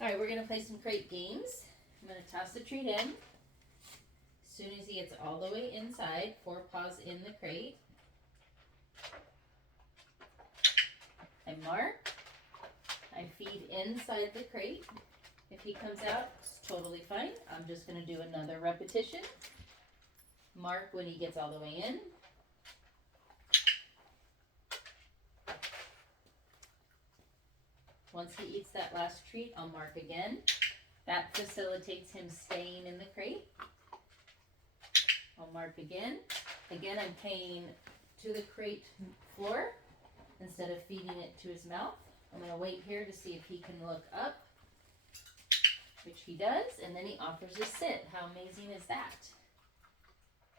All right, we're gonna play some crate games. I'm gonna toss the treat in. As soon as he gets all the way inside, 4 paws in the crate. I mark. I feed inside the crate. If he comes out, it's totally fine. I'm just gonna do another repetition. Mark when he gets all the way in. Once he eats that last treat, I'll mark again. That facilitates him staying in the crate. I'll mark again. Again, I'm paying to the crate floor instead of feeding it to his mouth. I'm going to wait here to see if he can look up, which he does, and then he offers a sit. How amazing is that?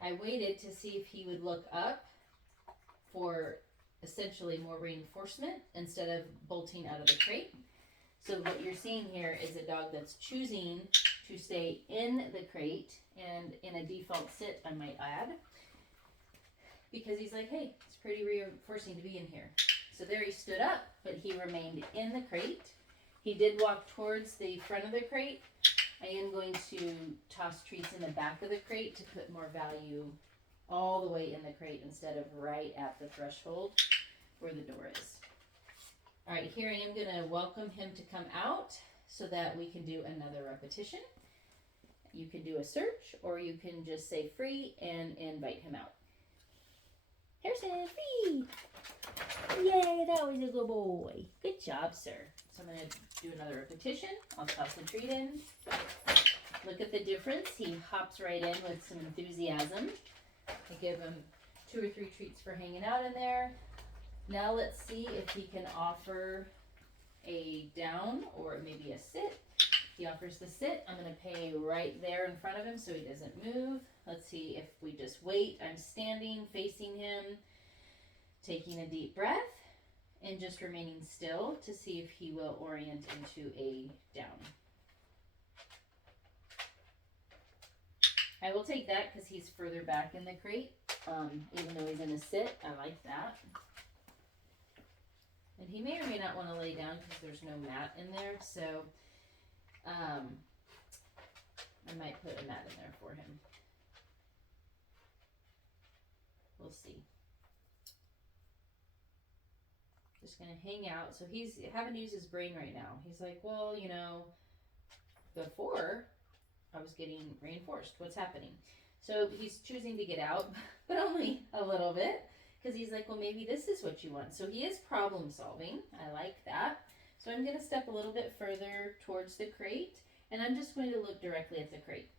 I waited to see if he would look up for essentially more reinforcement instead of bolting out of the crate. So what you're seeing here is a dog that's choosing to stay in the crate and in a default sit, I might add, because he's like, hey, it's pretty reinforcing to be in here. So there he stood up, but he remained in the crate. He did walk towards the front of the crate. I am going to toss treats in the back of the crate to put more value all the way in the crate instead of right at the threshold where the door is. All right, here I am going to welcome him to come out so that we can do another repetition. You can do a search or you can just say free and invite him out. Harrison, free! Yay, that was a good boy. Good job, sir. So I'm going to do another repetition. I'll toss the treat in. Look at the difference. He hops right in with some enthusiasm. I give him 2 or 3 treats for hanging out in there. Now let's see if he can offer a down or maybe a sit. He offers the sit. I'm going to pay right there in front of him so he doesn't move. Let's see if we just wait. I'm standing, facing him, taking a deep breath, and just remaining still to see if he will orient into a down. I will take that because he's further back in the crate, even though he's in a sit. I like that. And he may or may not want to lay down because there's no mat in there, so I might put a mat in there for him. We'll see. Just gonna hang out. So he's having to use his brain right now. He's like, well, you know, before I was getting reinforced. What's happening? So he's choosing to get out, but only a little bit, because he's like, well, maybe this is what you want. So he is problem solving. I like that. So I'm going to step a little bit further towards the crate, and I'm just going to look directly at the crate.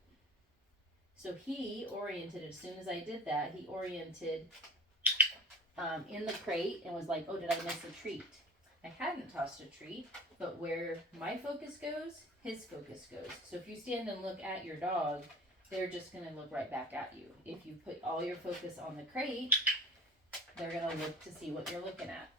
So he oriented, as soon as I did that, he oriented in the crate and was like, oh, did I miss a treat? I hadn't tossed a treat, but where my focus goes, his focus goes. So if you stand and look at your dog, they're just going to look right back at you. If you put all your focus on the crate, they're going to look to see what you're looking at.